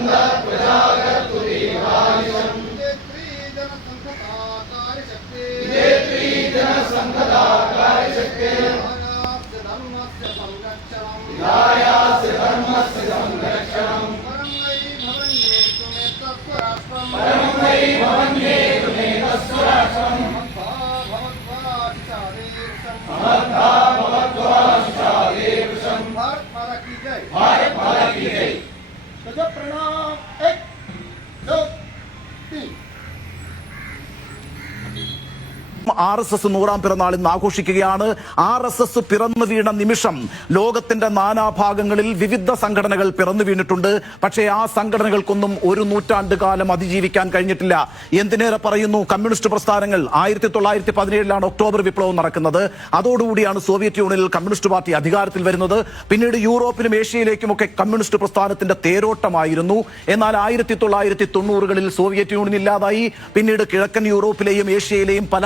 한다. R S S നൂറാം പിറന്നാൾ ഇന്ന് ആഘോഷിക്കുകയാണ്. ആർ എസ് എസ് പിറന്നു വീണ നിമിഷം ലോകത്തിന്റെ നാനാഭാഗങ്ങളിൽ വിവിധ സംഘടനകൾ പിറന്നു വീണിട്ടുണ്ട്. പക്ഷേ ആ സംഘടനകൾക്കൊന്നും ഒരു നൂറ്റാണ്ട് കാലം അതിജീവിക്കാൻ കഴിഞ്ഞിട്ടില്ല. എന്തിനേറെ പറയുന്നു? കമ്മ്യൂണിസ്റ്റ് പ്രസ്ഥാനങ്ങൾ ആയിരത്തി തൊള്ളായിരത്തി പതിനേഴിലാണ് ഒക്ടോബർ വിപ്ലവം നടക്കുന്നത്. അതോടുകൂടിയാണ് സോവിയറ്റ് യൂണിയനിൽ കമ്മ്യൂണിസ്റ്റ് പാർട്ടി അധികാരത്തിൽ വരുന്നത്. പിന്നീട് യൂറോപ്പിലും ഏഷ്യയിലേക്കുമൊക്കെ കമ്മ്യൂണിസ്റ്റ് പ്രസ്ഥാനത്തിന്റെ തേരോട്ടമായിരുന്നു. എന്നാൽ ആയിരത്തി തൊള്ളായിരത്തി തൊണ്ണൂറുകളിൽ സോവിയറ്റ് യൂണിയൻ ഇല്ലാതായി. പിന്നീട് കിഴക്കൻ യൂറോപ്പിലെയും ഏഷ്യയിലെയും പല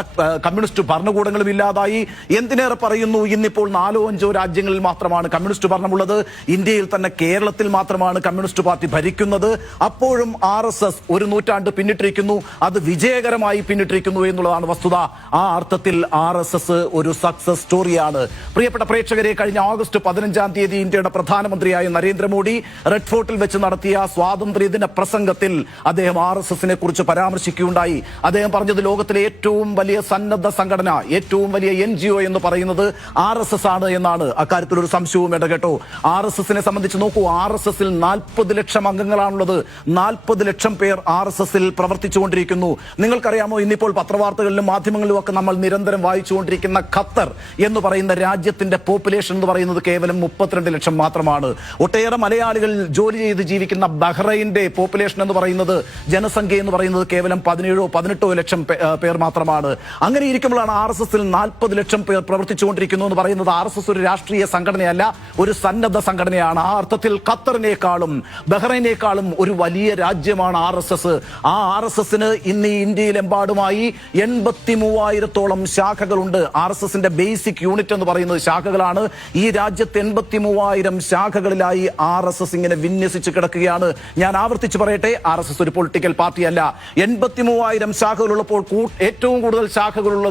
കമ്മ്യൂണിസ്റ്റ് ഭരണകൂടങ്ങളും ഇല്ലാതായി. എന്തിനേറെ പറയുന്നു? ഇന്നിപ്പോൾ നാലോ അഞ്ചോ രാജ്യങ്ങളിൽ മാത്രമാണ് കമ്മ്യൂണിസ്റ്റ് ഭരണമുള്ളത്. ഇന്ത്യയിൽ തന്നെ കേരളത്തിൽ മാത്രമാണ് കമ്മ്യൂണിസ്റ്റ് പാർട്ടി ഭരിക്കുന്നത്. അപ്പോഴും ആർ ഒരു നൂറ്റാണ്ട് പിന്നിട്ടിരിക്കുന്നു. അത് വിജയകരമായി പിന്നിട്ടിരിക്കുന്നു എന്നുള്ളതാണ് വസ്തുത. ആ അർത്ഥത്തിൽ ആർ ഒരു സക്സസ് സ്റ്റോറിയാണ് പ്രിയപ്പെട്ട പ്രേക്ഷകരെ കഴിഞ്ഞ ഓഗസ്റ്റ് പതിനഞ്ചാം തീയതി ഇന്ത്യയുടെ പ്രധാനമന്ത്രിയായ നരേന്ദ്രമോദി റെഡ് ഫോർട്ടിൽ വെച്ച് നടത്തിയ സ്വാതന്ത്ര്യദിന പ്രസംഗത്തിൽ അദ്ദേഹം ആർ എസ് എസിനെ കുറിച്ച് പരാമർശിക്കുകയുണ്ടായി. അദ്ദേഹം പറഞ്ഞത് ലോകത്തിലെ ഏറ്റവും വലിയ സന്നദ്ധ സംഘടന ഏറ്റവും വലിയ എൻ ജി ഒ എന്ന് പറയുന്നത് ആർ എസ് എസ് ആണ് എന്നാണ് അക്കാര്യത്തിൽ ഒരു സംശയവും വേണ്ട കേട്ടോ. ആർ എസ് എസിനെ സംബന്ധിച്ച് നോക്കൂ ആർ എസ് എസിൽ നാൽപ്പത് ലക്ഷം അംഗങ്ങളാണുള്ളത്. നാൽപ്പത് ലക്ഷം പേർ ആർ എസ് എസിൽ പ്രവർത്തിച്ചുകൊണ്ടിരിക്കുന്നു. നിങ്ങൾക്കറിയാമോ ഇന്നിപ്പോൾ പത്രവാർത്തകളിലും മാധ്യമങ്ങളിലും ഒക്കെ നമ്മൾ നിരന്തരം വായിച്ചുകൊണ്ടിരിക്കുന്ന ഖത്തർ എന്ന് പറയുന്ന രാജ്യത്തിന്റെ പോപ്പുലേഷൻ എന്ന് പറയുന്നത് കേവലം മുപ്പത്തിരണ്ട് ലക്ഷം മാത്രമാണ്. ഒട്ടേറെ മലയാളികൾ ജോലി ചെയ്ത് ജീവിക്കുന്ന ബഹ്റൈന്റെ പോപ്പുലേഷൻ എന്ന് പറയുന്നത് ജനസംഖ്യ എന്ന് പറയുന്നത് കേവലം പതിനേഴോ പതിനെട്ടോ ലക്ഷം പേർ മാത്രമാണ്. അങ്ങനെ ഇരിക്കുമ്പോഴാണ് ആർ എസ് എസിൽ നാൽപ്പത് ലക്ഷം പേർ പ്രവർത്തിച്ചുകൊണ്ടിരിക്കുന്നു എന്ന് പറയുന്നത് ആർ എസ് എസ് ഒരു രാഷ്ട്രീയ സംഘടനയല്ല ഒരു സന്നദ്ധ സംഘടനയാണ്. ആ അർത്ഥത്തിൽ ഖത്തറിനേക്കാളും ബഹ്റൈനേക്കാളും ഒരു വലിയ രാജ്യമാണ് ആർ എസ് എസ്. ആ ആർ എസ് എസിന് ഇന്ന് ഇന്ത്യയിലെമ്പാടുമായി എൺപത്തി മൂവായിരത്തോളം ശാഖകളുണ്ട്. ആർ എസ് എസിന്റെ ബേസിക് യൂണിറ്റ് എന്ന് പറയുന്നത് ശാഖകളാണ്. ഈ രാജ്യത്ത് എൺപത്തി മൂവായിരം ശാഖകളിലായി ആർ എസ് എസ് ഇങ്ങനെ വിന്യസിച്ച് കിടക്കുകയാണ്. ഞാൻ ആവർത്തിച്ച് പറയട്ടെ ആർ എസ് എസ് ഒരു പൊളിറ്റിക്കൽ പാർട്ടിയല്ല. എൺപത്തി മൂവായിരം ശാഖകളുള്ളപ്പോൾ ഏറ്റവും കൂടുതൽ ശാഖകളുള്ളത്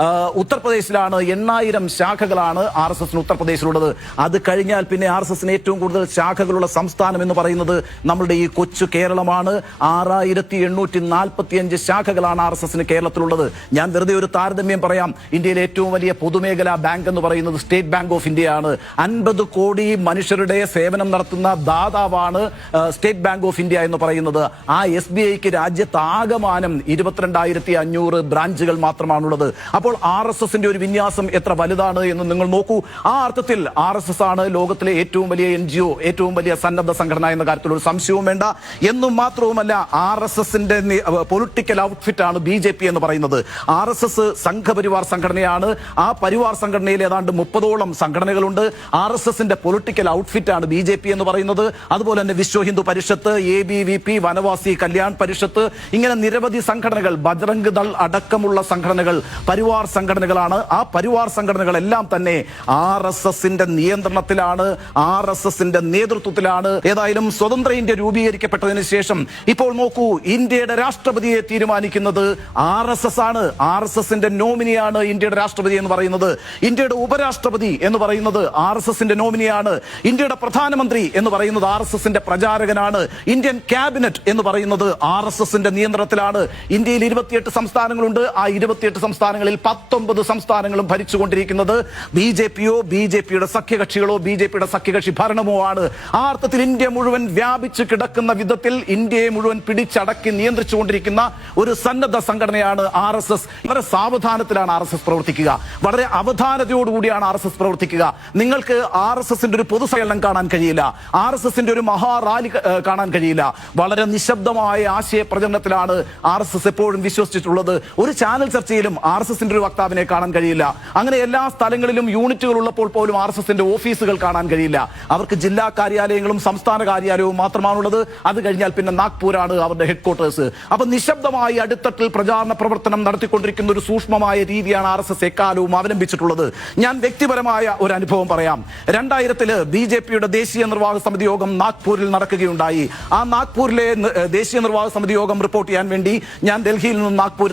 ആ, ഉത്തർപ്രദേശിലാണ്. എണ്ണായിരം ശാഖകളാണ് ആർ എസ് എസിന് ഉത്തർപ്രദേശിലുള്ളത്. അത് കഴിഞ്ഞാൽ പിന്നെ ആർ എസ് എസിന് ഏറ്റവും കൂടുതൽ ശാഖകളുള്ള സംസ്ഥാനം എന്ന് പറയുന്നത് നമ്മുടെ ഈ കൊച്ചു കേരളമാണ്. ആറായിരത്തി എണ്ണൂറ്റി നാൽപ്പത്തി അഞ്ച് ശാഖകളാണ് ആർ എസ് എസിന് കേരളത്തിലുള്ളത്. ഞാൻ വെറുതെ ഒരു താരതമ്യം പറയാം. ഇന്ത്യയിലെ ഏറ്റവും വലിയ പൊതുമേഖലാ ബാങ്ക് എന്ന് പറയുന്നത് സ്റ്റേറ്റ് ബാങ്ക് ഓഫ് ഇന്ത്യയാണ്. അൻപത് കോടി മനുഷ്യരുടെ സേവനം നടത്തുന്ന ദാതാവാണ് സ്റ്റേറ്റ് ബാങ്ക് ഓഫ് ഇന്ത്യ എന്ന് പറയുന്നത്. ആ എസ് ബി ഐക്ക് രാജ്യത്താകമാനം ഇരുപത്തിരണ്ടായിരത്തി അഞ്ഞൂറ് ബ്രാഞ്ചുകൾ മാത്രമാണ് മാത്രമാണുള്ളത് അപ്പോൾ ആർ എസ് എസിന്റെ ഒരു വിന്യാസം എത്ര വലുതാണ് എന്ന് നിങ്ങൾ നോക്കൂ. ആ അർത്ഥത്തിൽ ആർ എസ് എസ് ആണ് ലോകത്തിലെ ഏറ്റവും വലിയ എൻ ജി ഒ ഏറ്റവും വലിയ സന്നദ്ധ സംഘടന എന്ന കാര്യത്തിൽ ഒരു സംശയവും വേണ്ട. എന്നും മാത്രവുമല്ല ആർ എസ് എസിന്റെ പൊളിറ്റിക്കൽ ഔട്ട്ഫിറ്റ് ആണ് ബി ജെ പി എന്ന് പറയുന്നത്. ആർ എസ് എസ് സംഘപരിവാർ സംഘടനയാണ്. ആ പരിവാർ സംഘടനയിൽ ഏതാണ്ട് മുപ്പതോളം സംഘടനകളുണ്ട്. ആർ എസ് എസിന്റെ പൊളിറ്റിക്കൽ ഔട്ട്ഫിറ്റ് ആണ് ബി ജെ പി എന്ന് പറയുന്നത്. അതുപോലെ തന്നെ Vishwa Hindu Parishad A B V P Vanvasi Kalyan Parishad ഇങ്ങനെ നിരവധി സംഘടനകൾ ബജറംഗ് ദൾ അടക്കമുള്ള സംഘടനകൾ പരിവാർ സംഘടനകളാണ്. ആ പരിവാർ സംഘടനകളെല്ലാം തന്നെ ആർ എസ് എസിന്റെ നിയന്ത്രണത്തിലാണ് ആർ എസ് എസിന്റെ നേതൃത്വത്തിലാണ് ഏതായാലും സ്വതന്ത്ര ഇന്ത്യ രൂപീകരിക്കപ്പെട്ടതിന് ശേഷം ഇപ്പോൾ നോക്കൂ ഇന്ത്യയുടെ രാഷ്ട്രപതിയെ തീരുമാനിക്കുന്നത് ആർ എസ് എസ് ആണ് ആർ എസ് എസിന്റെ നോമിനിയാണ് ഇന്ത്യയുടെ രാഷ്ട്രപതി എന്ന് പറയുന്നത്. ഇന്ത്യയുടെ ഉപരാഷ്ട്രപതി എന്ന് പറയുന്നത് ആർ എസ് എസിന്റെ നോമിനിയാണ്. ഇന്ത്യയുടെ പ്രധാനമന്ത്രി എന്ന് പറയുന്നത് ആർ എസ് എസിന്റെ പ്രചാരകനാണ്. ഇന്ത്യൻ ക്യാബിനറ്റ് എന്ന് പറയുന്നത് ആർ എസ് എസിന്റെ നിയന്ത്രണത്തിലാണ്. ഇന്ത്യയിൽ ഇരുപത്തിയെട്ട് സംസ്ഥാനങ്ങളുണ്ട്. ആ ഇരുപത്തിയെട്ട് സംസ്ഥാനങ്ങളിൽ പത്തൊമ്പത് സംസ്ഥാനങ്ങളും ഭരിച്ചുകൊണ്ടിരിക്കുന്നത്. ബി ജെ പിയോ ബി ജെ പിയുടെ സഖ്യകക്ഷികളോ ബി ജെ പിയുടെ സഖ്യകക്ഷി ഭരണമോ ആണ്. ആ അർത്ഥത്തിൽ ഇന്ത്യ മുഴുവൻ വ്യാപിച്ചു കിടക്കുന്ന വിധത്തിൽ ഇന്ത്യയെ മുഴുവൻ പിടിച്ചടക്കി നിയന്ത്രിച്ചുകൊണ്ടിരിക്കുന്ന ഒരു സന്നദ്ധ സംഘടനയാണ് ആർ എസ് എസ്. വളരെ സാവധാനത്തിലാണ് ആർ എസ് എസ് പ്രവർത്തിക്കുക. വളരെ അവധാനതയോടുകൂടിയാണ് ആർ എസ് എസ് പ്രവർത്തിക്കുക. നിങ്ങൾക്ക് ആർ എസ് എസിന്റെ ഒരു പൊതുസമ്മേളനം കാണാൻ കഴിയില്ല. ആർ എസ് എസിന്റെ ഒരു മഹാറാലി കാണാൻ കഴിയില്ല. വളരെ നിശബ്ദമായ ആശയ പ്രചരണത്തിലാണ് ആർ എസ് എസ് എപ്പോഴും വിശ്വസിച്ചിട്ടുള്ളത്. ഒരു ചാനൽ ചർച്ചയിലും ആർ എസ് എസിന്റെ ഒരു വക്താവിനെ കാണാൻ കഴിയില്ല. അങ്ങനെ എല്ലാ സ്ഥലങ്ങളിലും യൂണിറ്റുകൾ ഉള്ളപ്പോൾ പോലും ആർ എസ് എസിന്റെ ഓഫീസുകൾ കാണാൻ കഴിയില്ല. അവർക്ക് ജില്ലാ കാര്യാലയങ്ങളും സംസ്ഥാന കാര്യാലയവും മാത്രമാണുള്ളത്. അത് കഴിഞ്ഞാൽ പിന്നെ നാഗ്പൂരാണ് അവരുടെ ഹെഡ് ക്വാർട്ടേഴ്സ് അപ്പൊ നിശബ്ദമായി അടുത്തട്ടിൽ പ്രചാരണ പ്രവർത്തനം നടത്തിക്കൊണ്ടിരിക്കുന്ന ഒരു സൂക്ഷ്മമായ രീതിയാണ് ആർ എസ് എസ് എക്കാലവും അവലംബിച്ചിട്ടുള്ളത്. ഞാൻ വ്യക്തിപരമായ ഒരു അനുഭവം പറയാം. രണ്ടായിരത്തിൽ ബി ജെ പിയുടെ ദേശീയ നിർവാഹക സമിതി യോഗം നാഗ്പൂരിൽ നടക്കുകയുണ്ടായി. ആ നാഗ്പൂരിലെ ദേശീയ നിർവാഹക സമിതി യോഗം റിപ്പോർട്ട് ചെയ്യാൻ വേണ്ടി ഞാൻ ഡൽഹിയിൽ നിന്ന് നാഗ്പൂർ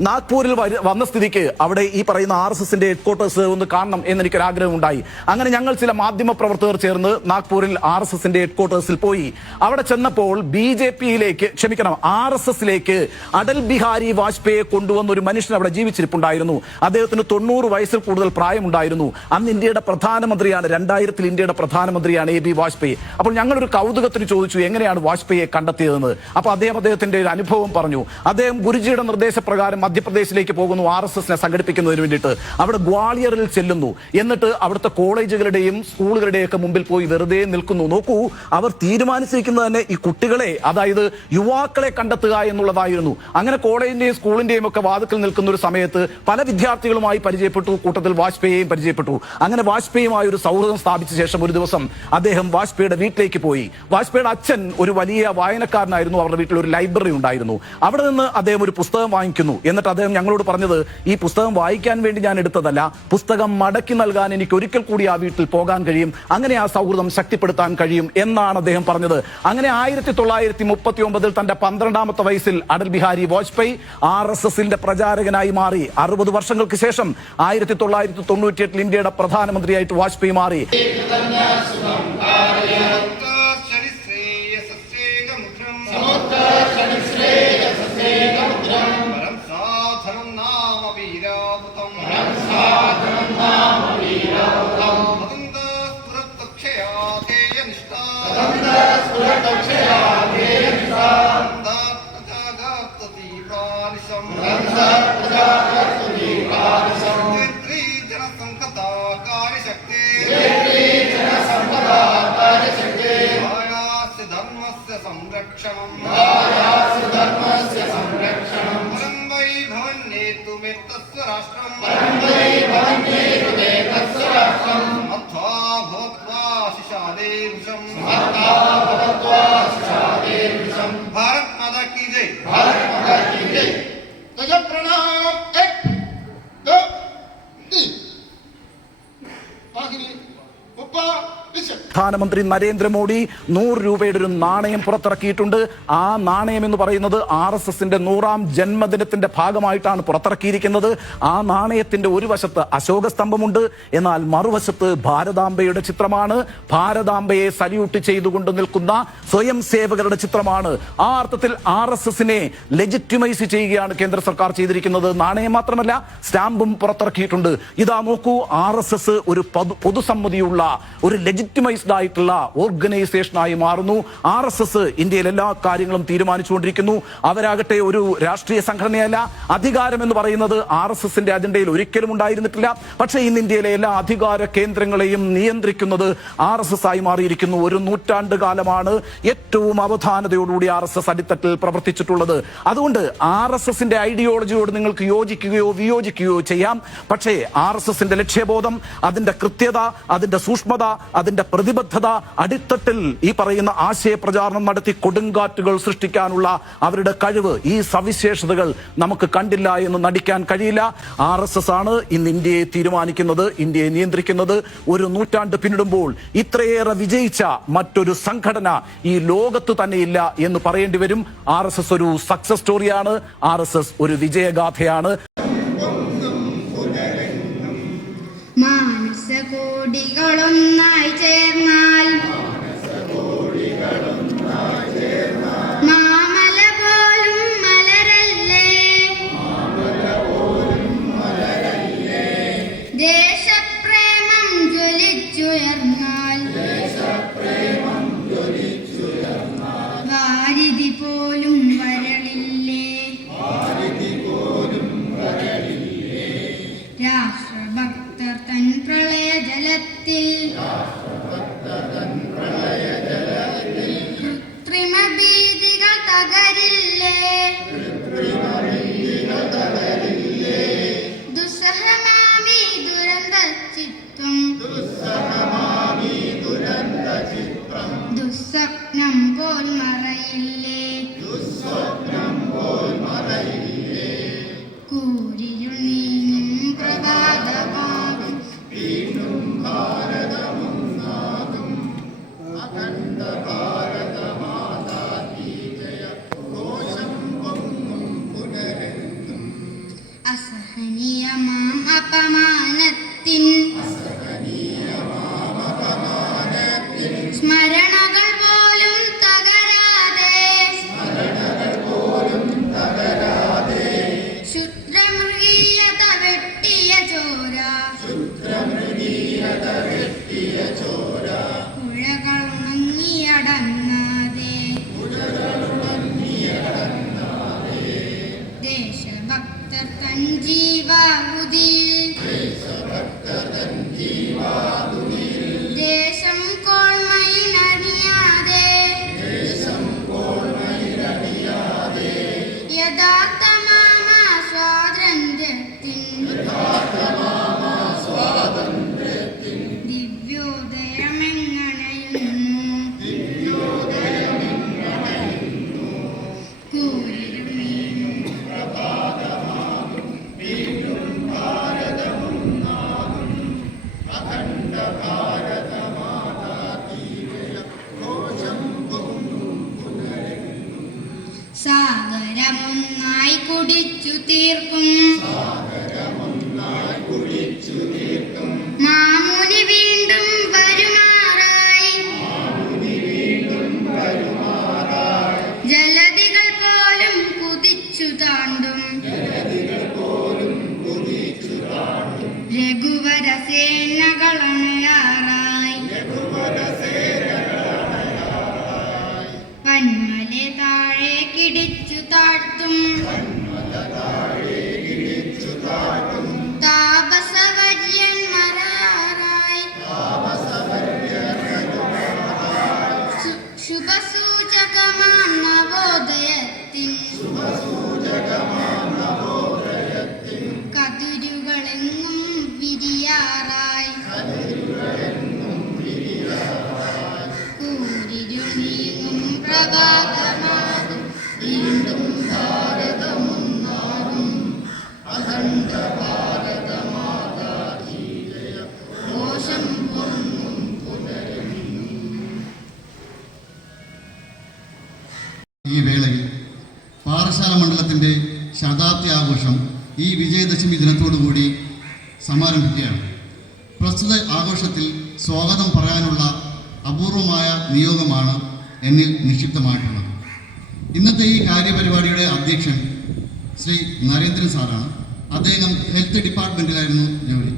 നാഗ്പൂരിൽ വന്ന സ്ഥിതിക്ക് അവിടെ ഈ പറയുന്ന ആർ എസ് എസിന്റെ ഹെഡ് ക്വാർട്ടേഴ്സ് ഒന്ന് കാണണം എന്ന് എനിക്കൊരു ആഗ്രഹം ഉണ്ടായി അങ്ങനെ ഞങ്ങൾ ചില മാധ്യമ പ്രവർത്തകർ ചേർന്ന് നാഗ്പൂരിൽ ആർ എസ് എസിന്റെ ഹെഡ് ക്വാർട്ടേഴ്സിൽ പോയി. അവിടെ ചെന്നപ്പോൾ ബി ജെ പിയിലേക്ക് ക്ഷമിക്കണം ആർ എസ് എസിലേക്ക് അടൽ ബിഹാരി വാജ്പേയിയെ കൊണ്ടുവന്ന ഒരു മനുഷ്യൻ അവിടെ ജീവിച്ചിരിപ്പുണ്ടായിരുന്നു. അദ്ദേഹത്തിന് തൊണ്ണൂറ് വയസ്സിൽ കൂടുതൽ പ്രായമുണ്ടായിരുന്നു. അന്ന് ഇന്ത്യയുടെ പ്രധാനമന്ത്രിയാണ് രണ്ടായിരത്തിൽ ഇന്ത്യയുടെ പ്രധാനമന്ത്രിയാണ് എ ബി വാജ്പേയി. അപ്പോൾ ഞങ്ങളൊരു കൗതുകത്തിന് ചോദിച്ചു എങ്ങനെയാണ് വാജ്പേയിയെ കണ്ടെത്തിയതെന്ന്? അപ്പോൾ അദ്ദേഹം അദ്ദേഹത്തിന്റെ ഒരു അനുഭവം പറഞ്ഞു. അദ്ദേഹം ഗുരുജിയുടെ നിർദ്ദേശപ്രകാരം മധ്യപ്രദേശിലേക്ക് പോകുന്നു ആർ എസ് എസിനെ സംഘടിപ്പിക്കുന്നതിന് വേണ്ടിയിട്ട്. അവിടെ ഗ്വാളിയറിൽ ചെല്ലുന്നു. എന്നിട്ട് അവിടുത്തെ കോളേജുകളുടെയും സ്കൂളുകളുടെയും ഒക്കെ മുമ്പിൽ പോയി വെറുതെ നിൽക്കുന്നു. നോക്കൂ അവർ തീരുമാനിച്ചിരിക്കുന്നത് തന്നെ ഈ കുട്ടികളെ അതായത് യുവാക്കളെ കണ്ടെത്തുക എന്നുള്ളതായിരുന്നു. അങ്ങനെ കോളേജിന്റെയും സ്കൂളിന്റെയും ഒക്കെ വാതുക്കൾ നിൽക്കുന്ന ഒരു സമയത്ത് പല വിദ്യാർത്ഥികളുമായി പരിചയപ്പെട്ടു കൂട്ടത്തിൽ വാജ്പേയിയെയും പരിചയപ്പെട്ടു. അങ്ങനെ വാജ്പേയിയുമായി ഒരു സൗഹൃദം സ്ഥാപിച്ച ശേഷം ഒരു ദിവസം അദ്ദേഹം വാജ്പേയിയുടെ വീട്ടിലേക്ക് പോയി. വാജ്പേയിയുടെ അച്ഛൻ ഒരു വലിയ വായനക്കാരനായിരുന്നു അവരുടെ വീട്ടിൽ ഒരു ലൈബ്രറി ഉണ്ടായിരുന്നു. അവിടെ നിന്ന് അദ്ദേഹം ഒരു പുസ്തകം വാങ്ങിക്കുന്നു. എന്നിട്ട് അദ്ദേഹം ഞങ്ങളോട് പറഞ്ഞത് ഈ പുസ്തകം വായിക്കാൻ വേണ്ടി ഞാൻ എടുത്തതല്ല. പുസ്തകം മടക്കി നൽകാൻ എനിക്ക് ഒരിക്കൽ കൂടി ആ വീട്ടിൽ പോകാൻ കഴിയും. അങ്ങനെ ആ സൗഹൃദം ശക്തിപ്പെടുത്താൻ കഴിയും എന്നാണ് അദ്ദേഹം പറഞ്ഞത്. അങ്ങനെ ആയിരത്തി തൊള്ളായിരത്തി മുപ്പത്തി ഒമ്പതിൽ തന്റെ പന്ത്രണ്ടാമത്തെ വയസ്സിൽ അടൽ ബിഹാരി വാജ്പേയി ആർ എസ് എസിന്റെ പ്രചാരകനായി മാറി. അറുപത് വർഷങ്ങൾക്ക് ശേഷം ആയിരത്തി തൊള്ളായിരത്തി തൊണ്ണൂറ്റിയെട്ടിൽ ഇന്ത്യയുടെ പ്രധാനമന്ത്രിയായിട്ട് വാജ്പേയി മാറി. പ്രധാനമന്ത്രി നരേന്ദ്രമോദി നൂറ് രൂപയുടെ ഒരു നാണയം പുറത്തിറക്കിയിട്ടുണ്ട്. ആ നാണയം എന്ന് പറയുന്നത് ആർ എസ് എസിന്റെ നൂറാം ജന്മദിനത്തിന്റെ ഭാഗമായിട്ടാണ് പുറത്തിറക്കിയിരിക്കുന്നത്. ആ നാണയത്തിന്റെ ഒരു വശത്ത് അശോക സ്തംഭമുണ്ട് എന്നാൽ മറുവശത്ത് ഭാരതാംബയുടെ ചിത്രമാണ്. ഭാരതാംബയെ സല്യൂട്ട് ചെയ്തുകൊണ്ട് നിൽക്കുന്ന സ്വയം സേവകരുടെ ചിത്രമാണ്. ആ അർത്ഥത്തിൽ ആർ എസ് എസിനെ ലെജിറ്റിമൈസ് ചെയ്യുകയാണ് കേന്ദ്ര സർക്കാർ ചെയ്തിരിക്കുന്നത്. നാണയം മാത്രമല്ല സ്റ്റാമ്പും പുറത്തിറക്കിയിട്ടുണ്ട്. ഇതാ നോക്കൂ ആർ എസ് എസ് ഒരു പൊതു- പൊതുസമ്മതിയുള്ള ഒരു ലെജിറ്റിമൈസ്ഡ് സെൻട്രലൈസ്ഡ് ആയിട്ടുള്ള ഓർഗനൈസേഷനായി മാറുന്നു. ആർ എസ് എസ് ഇന്ത്യയിൽ എല്ലാ കാര്യങ്ങളും തീരുമാനിച്ചുകൊണ്ടിരിക്കുന്നു. അവരാകട്ടെ ഒരു രാഷ്ട്രീയ സംഘടനയല്ല. അധികാരം എന്ന് പറയുന്നത് ആർ എസ് എസിന്റെ അജണ്ടയിൽ ഒരിക്കലും ഉണ്ടായിരുന്നിട്ടില്ല. പക്ഷേ ഇന്ന് ഇന്ത്യയിലെ എല്ലാ അധികാര കേന്ദ്രങ്ങളെയും നിയന്ത്രിക്കുന്നത് ആർ എസ് എസ് ആയി മാറിയിരിക്കുന്നു. ഒരു നൂറ്റാണ്ട് കാലമാണ് ഏറ്റവും അവധാനതയോടുകൂടി ആർ എസ് എസ് അടിത്തട്ടിൽ പ്രവർത്തിച്ചിട്ടുള്ളത്. അതുകൊണ്ട് ആർ എസ് എസിന്റെ ഐഡിയോളജിയോട് നിങ്ങൾക്ക് യോജിക്കുകയോ വിയോജിക്കുകയോ ചെയ്യാം. പക്ഷേ ആർ എസ് എസിന്റെ ലക്ഷ്യബോധം അതിന്റെ കൃത്യത അതിന്റെ സൂക്ഷ്മത അതിന്റെ പ്രതിബദ്ധത അടിത്തട്ടിൽ ഈ പറയുന്ന ആശയ പ്രചാരണം നടത്തി കൊടുങ്കാറ്റുകൾ സൃഷ്ടിക്കാനുള്ള അവരുടെ കഴിവ്. ഈ സവിശേഷതകൾ നമുക്ക് കണ്ടില്ല എന്ന് നടിക്കാൻ കഴിയില്ല. ആർ എസ് എസ് ആണ് ഇന്ന് ഇന്ത്യയെ തീരുമാനിക്കുന്നത് ഇന്ത്യയെ നിയന്ത്രിക്കുന്നത്. ഒരു നൂറ്റാണ്ട് പിന്നിടുമ്പോൾ ഇത്രയേറെ വിജയിച്ച മറ്റൊരു സംഘടന ഈ ലോകത്ത് തന്നെയില്ല എന്ന് പറയേണ്ടി വരും. ആർ എസ് എസ് ഒരു സക്സസ് സ്റ്റോറിയാണ് ആർ എസ് എസ് ഒരു വിജയഗാഥയാണ്. രാഷ്ട്രഭക്തർ തൻ പ്രളയജലത്തിൽ കൃത്രിമ ഭീതികൾ തകരില്ലേ ஜுதிர்க்கும் சாந்தி സാറാണ്. അദ്ദേഹം ഹെൽത്ത് ഡിപ്പാർട്ട്മെന്റിലായിരുന്നു ജോലി.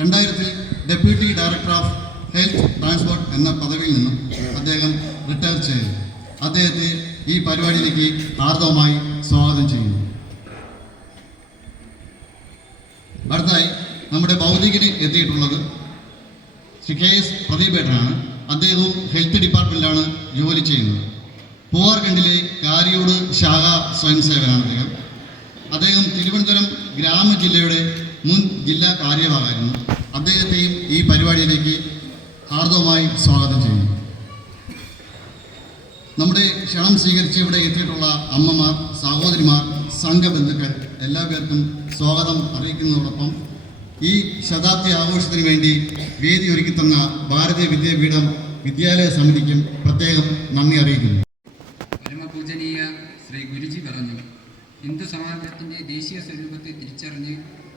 രണ്ടായിരത്തിൽ deputy director of health transport എന്ന പദവിയിൽ നിന്നും അദ്ദേഹം റിട്ടയർ ചെയ്തു. അദ്ദേഹത്തെ ഈ പരിപാടിയിലേക്ക് ആർദ്രമായി സ്വാഗതം ചെയ്യുന്നു. അടുത്തായി നമ്മുടെ ഭൗതികന് എത്തിയിട്ടുള്ളത് ശ്രീ കെ എസ് പ്രദീപേട്ടനാണ്. അദ്ദേഹവും ഹെൽത്ത് ഡിപ്പാർട്ട്മെന്റിലാണ് ജോലി ചെയ്യുന്നത്. പൂവാർകണ്ടിലെ കാരിയോട് ശാഖ സ്വയം സേവനാണ് അദ്ദേഹം. അദ്ദേഹം തിരുവനന്തപുരം ഗ്രാമജില്ലയുടെ മുൻ ജില്ലാ കാര്യവാഹായിരുന്നു അദ്ദേഹത്തെയും ഈ പരിപാടിയിലേക്ക് ഹാർദവമായി സ്വാഗതം ചെയ്യുന്നു. നമ്മുടെ ക്ഷണം സ്വീകരിച്ച് ഇവിടെ എത്തിയിട്ടുള്ള അമ്മമാർ സഹോദരിമാർ സംഘബന്ധുക്കൾ എല്ലാ പേർക്കും സ്വാഗതം അറിയിക്കുന്നതോടൊപ്പം ഈ ശതാബ്ദി ആഘോഷത്തിന് വേണ്ടി വേദി ഒരുക്കി തന്ന ഭാരതീയ വിദ്യാപീഠം വിദ്യാലയ സമിതിക്കും പ്രത്യേകം നന്ദി അറിയിക്കുന്നു. പരമപൂജനീയ ശ്രീ ഗുരുജി പറഞ്ഞു ഹിന്ദു സമാജത്തിന്റെ ദേശീയ സ്വരൂപത്തെ തിരിച്ചറിഞ്ഞ്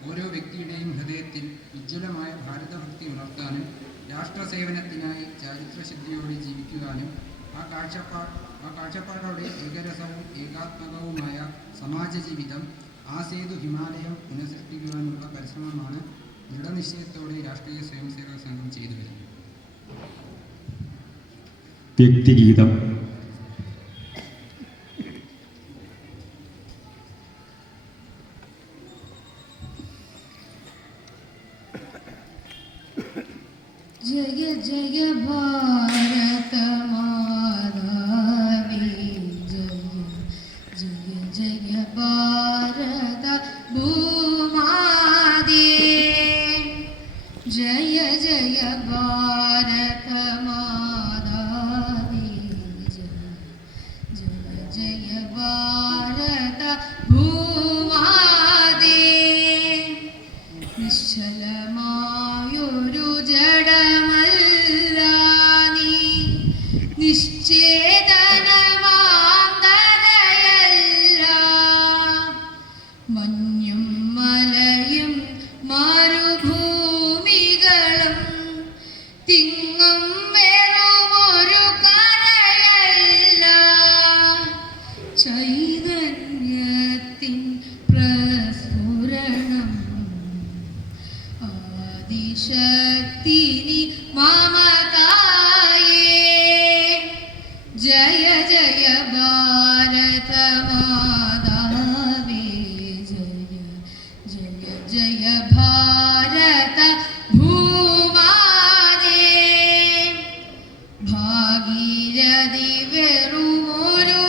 ഓരോ വ്യക്തിയുടെയും ഹൃദയത്തിൽ ഉജ്ജ്വലമായ ഭാരതഭക്തി ഉണർത്താനും രാഷ്ട്രസേവനത്തിനായി ചാരിത്രശുദ്ധിയോടെ ജീവിക്കുവാനും ആ കാഴ്ചപ്പാട് ആ കാഴ്ചപ്പാടോടെ ഏകരസവും ഏകാത്മകവുമായ സമാജ ജീവിതം ആ സേതു ഹിമാലയം പുനഃസൃഷ്ടിക്കുവാനുള്ള പരിശ്രമമാണ് ദൃഢനിശ്ചയത്തോടെ രാഷ്ട്രീയ സ്വയംസേവക സംഘം ചെയ്തു വരുന്നത്. വ്യക്തിഗീതം ഭാഗീരഥി വെറുമൊരു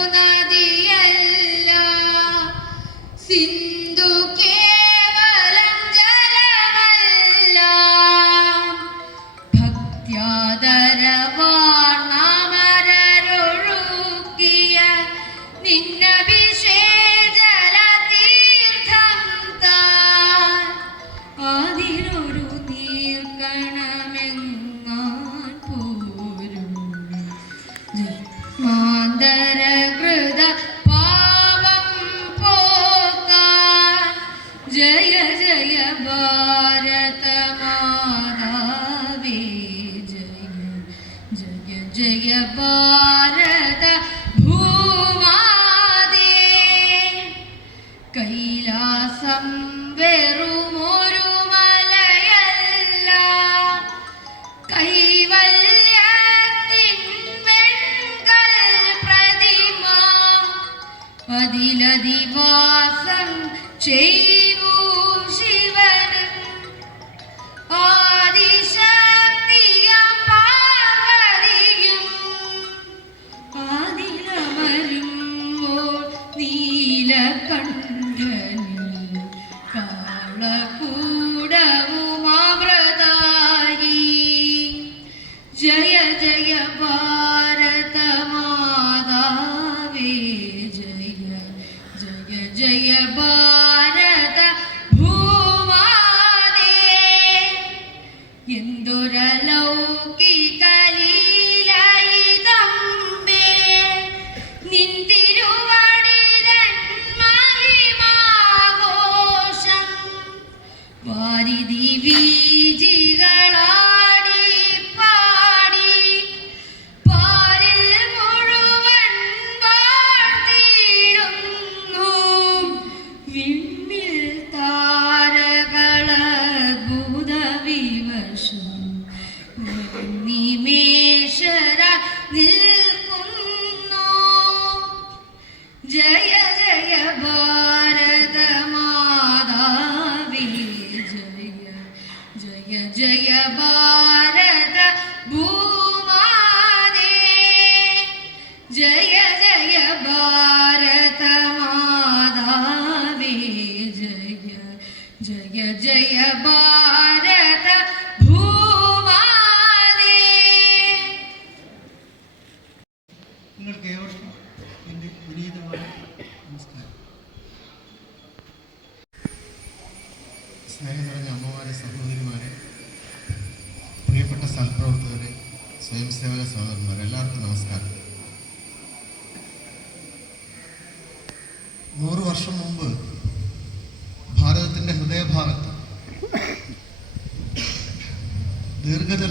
അതിലധിവാസം ചെയ്യൂ ശിവനും. ആദിശക്തിയ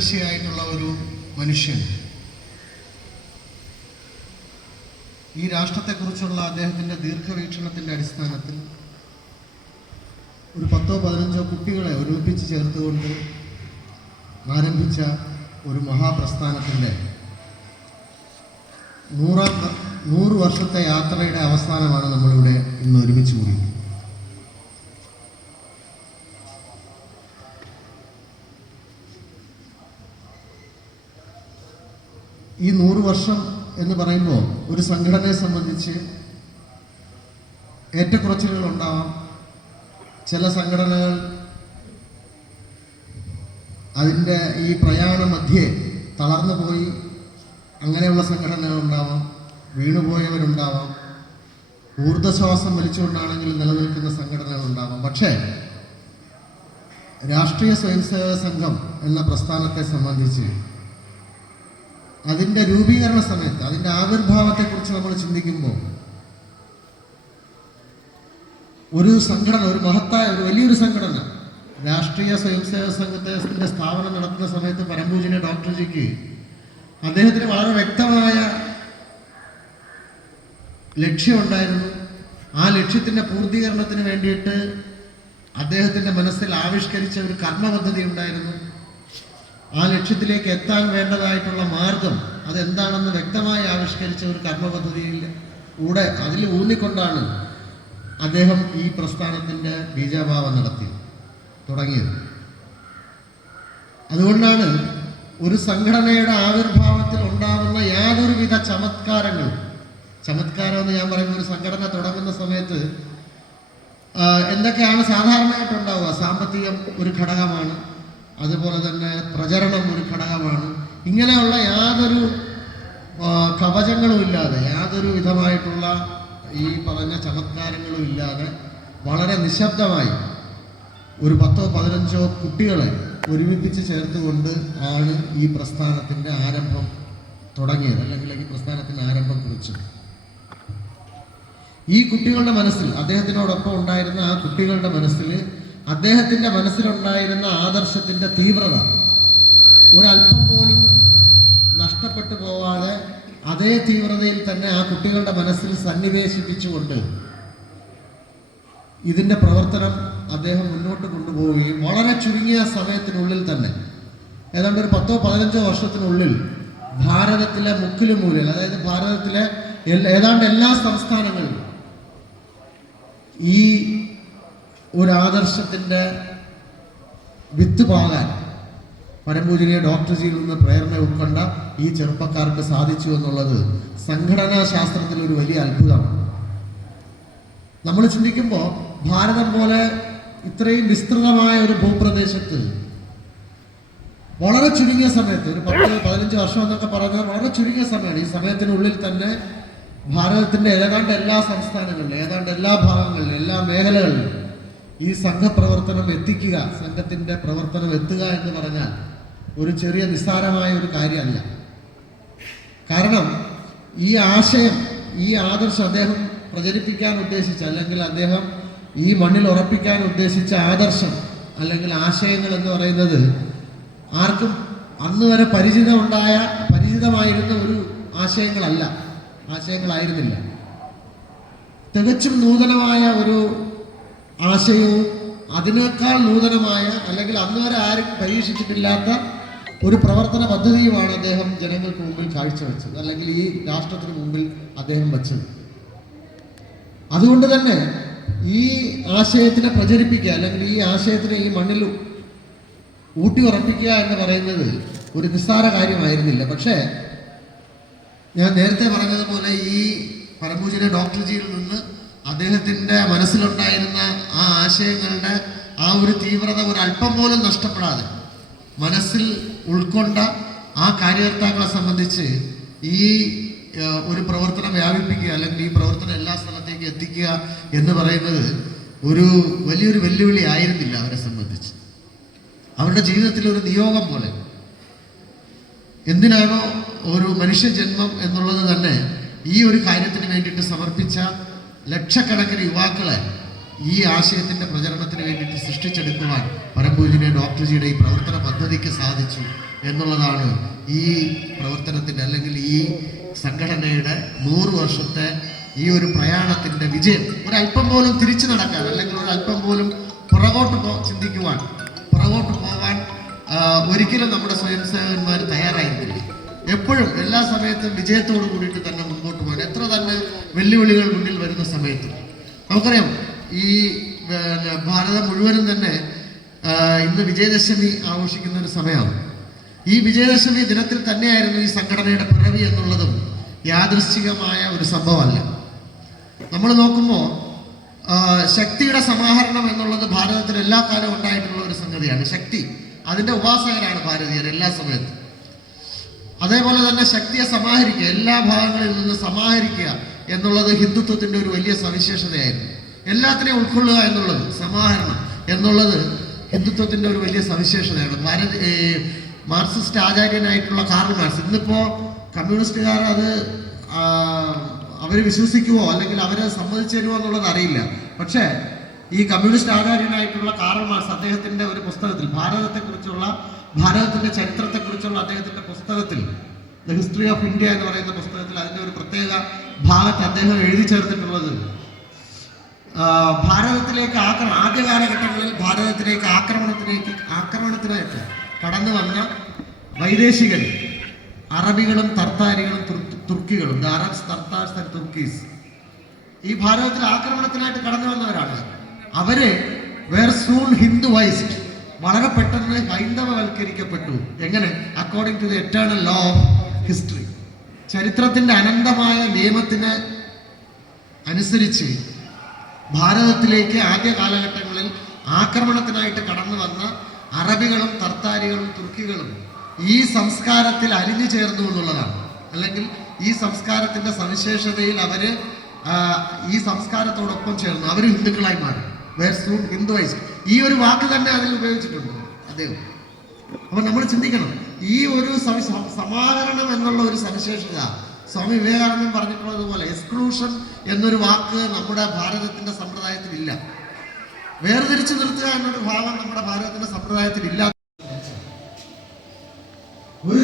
ദീർഘദർശിയായിട്ടുള്ള ഒരു മനുഷ്യൻ. ഈ രാഷ്ട്രത്തെക്കുറിച്ചുള്ള അദ്ദേഹത്തിന്റെ ദീർഘവീക്ഷണത്തിന്റെ അടിസ്ഥാനത്തിൽ ഒരു പത്തോ പതിനഞ്ചോ കുട്ടികളെ ഒരുമിപ്പിച്ച് ചേർത്തുകൊണ്ട് ആരംഭിച്ച ഒരു മഹാപ്രസ്ഥാനത്തിന്റെ നൂറാം നൂറ് വർഷത്തെ യാത്രയുടെ അവസാനമാണ് നമ്മളിവിടെ ഇന്ന് ഒരുമിച്ച് കൂടി ഈ നൂറ് വർഷം എന്ന് പറയുമ്പോൾ ഒരു സംഘടനയെ സംബന്ധിച്ച് ഏറ്റക്കുറച്ചിലുകൾ ഉണ്ടാവാം. ചില സംഘടനകൾ അതിന്റെ ഈ പ്രയാണ മധ്യേ തളർന്നു പോയി. അങ്ങനെയുള്ള സംഘടനകൾ ഉണ്ടാവാം. വീണുപോയവരുണ്ടാവാം ഊർജശ്വാസം വലിച്ചുകൊണ്ടാണെങ്കിലും നിലനിൽക്കുന്ന സംഘടനകൾ ഉണ്ടാവാം. പക്ഷേ രാഷ്ട്രീയ സ്വയംസേവക സംഘം എന്ന പ്രസ്ഥാനത്തെ സംബന്ധിച്ച് അതിന്റെ രൂപീകരണ സമയത്ത് അതിന്റെ ആവിർഭാവത്തെക്കുറിച്ച് നമ്മൾ ചിന്തിക്കുമ്പോൾ ഒരു സംഘടന ഒരു മഹത്തായ ഒരു വലിയൊരു സംഘടന രാഷ്ട്രീയ സ്വയംസേവക സംഘത്തിന്റെ സ്ഥാപനം നടത്തുന്ന സമയത്ത് പരമ്പൂജിനെ ഡോക്ടർ ജിക്ക് അദ്ദേഹത്തിന് വളരെ വ്യക്തമായ ലക്ഷ്യമുണ്ടായിരുന്നു. ആ ലക്ഷ്യത്തിന്റെ പൂർത്തീകരണത്തിന് വേണ്ടിയിട്ട് അദ്ദേഹത്തിന്റെ മനസ്സിൽ ആവിഷ്കരിച്ച ഒരു കർമ്മ പദ്ധതി ഉണ്ടായിരുന്നു. ആ ലക്ഷ്യത്തിലേക്ക് എത്താൻ വേണ്ടതായിട്ടുള്ള മാർഗം അതെന്താണെന്ന് വ്യക്തമായി ആവിഷ്കരിച്ച ഒരു കർമ്മപദ്ധതിയിൽ കൂടെ അതിൽ ഊന്നിക്കൊണ്ടാണ് അദ്ദേഹം ഈ പ്രസ്ഥാനത്തിന്റെ ബീജാഭാവം നടത്തി തുടങ്ങിയത്. അതുകൊണ്ടാണ് ഒരു സംഘടനയുടെ ആവിർഭാവത്തിൽ ഉണ്ടാകുന്ന യാതൊരുവിധ ചമത്കാരങ്ങളും ചമത്കാരം എന്ന് ഞാൻ പറയുമ്പോൾ ഒരു സംഘടന തുടങ്ങുന്ന സമയത്ത് എന്തൊക്കെയാണ് സാധാരണയായിട്ടുണ്ടാവുക സാമ്പത്തികം ഒരു ഘടകമാണ് അതുപോലെ തന്നെ പ്രചരണം ഒരു ഘടകമാണ്. ഇങ്ങനെയുള്ള യാതൊരു കവചങ്ങളും ഇല്ലാതെ യാതൊരു വിധമായിട്ടുള്ള ഈ പറഞ്ഞ ചമത്കാരങ്ങളും ഇല്ലാതെ വളരെ നിശബ്ദമായി ഒരു പത്തോ പതിനഞ്ചോ കുട്ടികളെ ഒരുമിപ്പിച്ച് ചേർത്തുകൊണ്ട് ആണ് ഈ പ്രസ്ഥാനത്തിന്റെ ആരംഭം തുടങ്ങിയത് അല്ലെങ്കിൽ ഈ പ്രസ്ഥാനത്തിന്റെ ആരംഭം കുറിച്ചത്. ഈ കുട്ടികളുടെ മനസ്സിൽ അദ്ദേഹത്തിനോടൊപ്പം ഉണ്ടായിരുന്ന ആ കുട്ടികളുടെ മനസ്സിൽ അദ്ദേഹത്തിന്റെ മനസ്സിലുണ്ടായിരുന്ന ആദർശത്തിന്റെ തീവ്രത. ഒരല്പം പോലും നഷ്ടപ്പെട്ടു പോവാതെ അതേ തീവ്രതയിൽ തന്നെ ആ കുട്ടികളുടെ മനസ്സിൽ സന്നിവേശിപ്പിച്ചുകൊണ്ട് ഇതിന്റെ പ്രവർത്തനം അദ്ദേഹം മുന്നോട്ട് കൊണ്ടുപോവുകയും വളരെ ചുരുങ്ങിയ സമയത്തിനുള്ളിൽ തന്നെ ഏതാണ്ട് ഒരു പത്തോ പതിനഞ്ചോ വർഷത്തിനുള്ളിൽ ഭാരതത്തിലെ മുക്കിലും മൂലയിൽ അതായത് ഭാരതത്തിലെ ഏതാണ്ട് എല്ലാ സംസ്ഥാനങ്ങളിലും ഈ ഒരു ആദർശത്തിന്റെ വിത്ത് പാകാൻ പരമ്പൂരിലെ ഡോക്ടർ ജിയിൽ നിന്ന് പ്രേരണ ഉൾക്കൊണ്ട ഈ ചെറുപ്പക്കാർക്ക് സാധിച്ചു എന്നുള്ളത് സംഘടനാ ശാസ്ത്രത്തിൽ ഒരു വലിയ അത്ഭുതമാണ്. നമ്മൾ ചിന്തിക്കുമ്പോൾ ഭാരതം പോലെ ഇത്രയും വിസ്തൃതമായ ഒരു ഭൂപ്രദേശത്ത് വളരെ ചുരുങ്ങിയ സമയത്ത് ഒരു പത്ത് പതിനഞ്ച് വർഷം എന്നൊക്കെ പറയുന്നത് വളരെ ചുരുങ്ങിയ സമയമാണ്. ഈ സമയത്തിനുള്ളിൽ തന്നെ ഭാരതത്തിന്റെ ഏതാണ്ട് എല്ലാ സംസ്ഥാനങ്ങളിലും ഏതാണ്ട് എല്ലാ ഭാഗങ്ങളിലും എല്ലാ മേഖലകളിലും ഈ സംഘപ്രവർത്തനം എത്തിക്കുക സംഘത്തിന്റെ പ്രവർത്തനം എത്തുക എന്ന് പറഞ്ഞാൽ ഒരു ചെറിയ നിസ്സാരമായ ഒരു കാര്യമല്ല. കാരണം ഈ ആശയം ഈ ആദർശം അദ്ദേഹം പ്രചരിപ്പിക്കാൻ ഉദ്ദേശിച്ച അല്ലെങ്കിൽ അദ്ദേഹം ഈ മണ്ണിൽ ഉറപ്പിക്കാൻ ഉദ്ദേശിച്ച ആദർശം അല്ലെങ്കിൽ ആശയങ്ങൾ എന്ന് പറയുന്നത് ആർക്കും അന്ന് വരെ പരിചിതമുണ്ടായ പരിചിതമായിരുന്ന ഒരു ആശയങ്ങളല്ല ആശയങ്ങളായിരുന്നില്ല. തികച്ചും നൂതനമായ ഒരു ആശയവും അതിനേക്കാൾ നൂതനമായ അല്ലെങ്കിൽ അന്ന് വരെ ആരും പരീക്ഷിച്ചിട്ടില്ലാത്ത ഒരു പ്രവർത്തന പദ്ധതിയുമാണ് അദ്ദേഹം ജനങ്ങൾക്ക് മുമ്പിൽ കാഴ്ചവെച്ചത് അല്ലെങ്കിൽ ഈ രാഷ്ട്രത്തിന് മുമ്പിൽ അദ്ദേഹം വച്ചത്. അതുകൊണ്ട് തന്നെ ഈ ആശയത്തിനെ പ്രചരിപ്പിക്കുക അല്ലെങ്കിൽ ഈ ആശയത്തിനെ ഈ മണ്ണിൽ ഊട്ടി ഉറപ്പിക്കുക എന്ന് പറയുന്നത് ഒരു നിസ്സാര കാര്യമായിരുന്നില്ല. പക്ഷേ ഞാൻ നേരത്തെ പറഞ്ഞതുപോലെ ഈ പരമ്പൂജന ഡോക്ടർജിയിൽ നിന്ന് അദ്ദേഹത്തിന്റെ മനസ്സിലുണ്ടായിരുന്ന ആ ആശയങ്ങളുടെ ആ ഒരു തീവ്രത ഒരു അല്പം പോലും നഷ്ടപ്പെടാതെ മനസ്സിൽ ഉൾക്കൊണ്ട ആ കാര്യകർത്താക്കളെ സംബന്ധിച്ച് ഈ ഒരു പ്രവർത്തനം വ്യാപിപ്പിക്കുക അല്ലെങ്കിൽ ഈ പ്രവർത്തനം എല്ലാ സ്ഥലത്തേക്കും എത്തിക്കുക എന്ന് പറയുന്നത് ഒരു വലിയൊരു വെല്ലുവിളി ആയിരുന്നില്ല അവരെ സംബന്ധിച്ച്. അവരുടെ ജീവിതത്തിൽ ഒരു നിയോഗം പോലെ. എന്തിനാണോ ഒരു മനുഷ്യജന്മം എന്നുള്ളത് തന്നെ ഈ ഒരു കാര്യത്തിന് വേണ്ടിയിട്ട് സമർപ്പിച്ച ലക്ഷക്കണക്കിന് യുവാക്കളെ ഈ ആശയത്തിന്റെ പ്രചരണത്തിന് വേണ്ടിയിട്ട് സൃഷ്ടിച്ചെടുക്കുവാൻ പരമ്പൂജിനെ ഡോക്ടർജിയുടെ ഈ പ്രവർത്തന പദ്ധതിക്ക് സാധിച്ചു എന്നുള്ളതാണ് ഈ പ്രവർത്തനത്തിന്റെ അല്ലെങ്കിൽ ഈ സംഘടനയുടെ നൂറ് വർഷത്തെ ഈ ഒരു പ്രയാണത്തിന്റെ വിജയം. ഒരല്പം പോലും തിരിച്ചു നടക്കാൻ അല്ലെങ്കിൽ ഒരല്പം പോലും പുറകോട്ട് പോ ചിന്തിക്കുവാൻ പുറകോട്ട് പോവാൻ ഒരിക്കലും നമ്മുടെ സ്വയം സേവകന്മാർ തയ്യാറായിരുന്നില്ല. എപ്പോഴും എല്ലാ സമയത്തും വിജയത്തോടു കൂടിയിട്ട് തന്നെ മുമ്പോട്ട് പോകാൻ. എത്ര തന്നെ വെല്ലുവിളികൾ മുന്നിൽ വരുന്ന സമയത്ത്. നമുക്കറിയാം ഈ ഭാരതം മുഴുവനും തന്നെ ഇന്ന് വിജയദശമി ആഘോഷിക്കുന്ന ഒരു സമയമാണ്. ഈ വിജയദശമി ദിനത്തിൽ തന്നെയായിരുന്നു ഈ സംഘടനയുടെ പിറവി എന്നുള്ളതും യാദൃശ്ചികമായ ഒരു സംഭവമല്ല. നമ്മൾ നോക്കുമ്പോൾ ശക്തിയുടെ സമാഹരണം എന്നുള്ളത് ഭാരതത്തിൽ എല്ലാ കാലവും ഉണ്ടായിട്ടുള്ള ഒരു സംഗതിയാണ്. ശക്തി അതിന്റെ ഉപാസകരാണ് ഭാരതീയർ എല്ലാ സമയത്തും. അതേപോലെ തന്നെ ശക്തിയെ സമാഹരിക്കുക എല്ലാ ഭാഗങ്ങളിൽ നിന്ന് സമാഹരിക്കുക എന്നുള്ളത് ഹിന്ദുത്വത്തിന്റെ ഒരു വലിയ സവിശേഷതയായിരുന്നു. എല്ലാത്തിനെയും ഉൾക്കൊള്ളുക എന്നുള്ളത് സമാഹരണം എന്നുള്ളത് ഹിന്ദുത്വത്തിന്റെ ഒരു വലിയ സവിശേഷതയാണ്. ഭാരത് മാർക്സിസ്റ്റ് ആചാര്യനായിട്ടുള്ള കാർൽ മാർക്സ് ഇന്നിപ്പോ കമ്മ്യൂണിസ്റ്റുകാർ അത് അവർ വിശ്വസിക്കുമോ അല്ലെങ്കിൽ അവരെ സമ്മതിച്ചു തരുമോ എന്നുള്ളത് അറിയില്ല. പക്ഷേ ഈ കമ്മ്യൂണിസ്റ്റ് ആചാര്യനായിട്ടുള്ള കാർൽ മാർക്സ് അദ്ദേഹത്തിന്റെ ഒരു പുസ്തകത്തിൽ ഭാരതത്തെക്കുറിച്ചുള്ള ഭാരതത്തിന്റെ ചരിത്രത്തെക്കുറിച്ചുള്ള അദ്ദേഹത്തിന്റെ പുസ്തകത്തിൽ ദ ഹിസ്റ്ററി ഓഫ് ഇന്ത്യ എന്ന് പറയുന്ന പുസ്തകത്തിൽ അതിന്റെ ഒരു പ്രത്യേക ഭാഗത്ത് അദ്ദേഹം എഴുതി ചേർത്തിട്ടുള്ളത്. ഭാരതത്തിലേക്ക് ആക്രമണം ആദ്യ കാലഘട്ടങ്ങളിൽ ഭാരതത്തിലേക്ക് ആക്രമണത്തിലേക്ക് ആക്രമണത്തിനായിട്ട് കടന്നു വന്ന വൈദേശികർ അറബികളും തർത്താരികളും തുർ- തുർക്കികളും the Arabs Tartars and Turks. ഈ ഭാരതത്തിൽ ആക്രമണത്തിനായിട്ട് കടന്നു വന്നവരാണ്. അവർ വേർ സൂൺ ഹിന്ദുവൈസ്ഡ് വളരെ പെട്ടെന്ന് ഹൈന്ദവവൽക്കരിക്കപ്പെട്ടു. എങ്ങനെ? According to the eternal law of history ചരിത്രത്തിന്റെ അനന്തമായ നിയമത്തിന് അനുസരിച്ച് ഭാരതത്തിലേക്ക് ആദ്യ കാലഘട്ടങ്ങളിൽ ആക്രമണത്തിനായിട്ട് കടന്നു വന്ന അറബികളും തർത്താരികളും തുർക്കികളും ഈ സംസ്കാരത്തിൽ അലിഞ്ഞു ചേർന്നു എന്നുള്ളതാണ്. അല്ലെങ്കിൽ ഈ സംസ്കാരത്തിന്റെ സവിശേഷതയിൽ അവർ ഈ സംസ്കാരത്തോടൊപ്പം ചേർന്നു. അവർ ഹിന്ദുക്കളായി മാറി. വേർ സൂൺ ഹിന്ദുവൈസ് ഈ ഒരു വാക്ക് തന്നെ അതിൽ ഉപയോഗിച്ചിട്ടുണ്ട്. അദ്ദേഹം. അപ്പൊ നമ്മൾ ചിന്തിക്കണം. ഈ ഒരു സമാഹരണം എന്നുള്ള ഒരു സവിശേഷത സ്വാമി വിവേകാനന്ദൻ പറഞ്ഞിട്ടുള്ളതുപോലെ എക്സ്ക്ലൂഷൻ എന്നൊരു വാക്ക് നമ്മുടെ ഭാരതത്തിന്റെ സമ്പ്രദായത്തിൽ ഇല്ല. വേർതിരിച്ചു നിർത്തുക എന്നൊരു ഭാവം നമ്മുടെ ഭാരതത്തിന്റെ സമ്പ്രദായത്തിൽ ഇല്ല ഒരു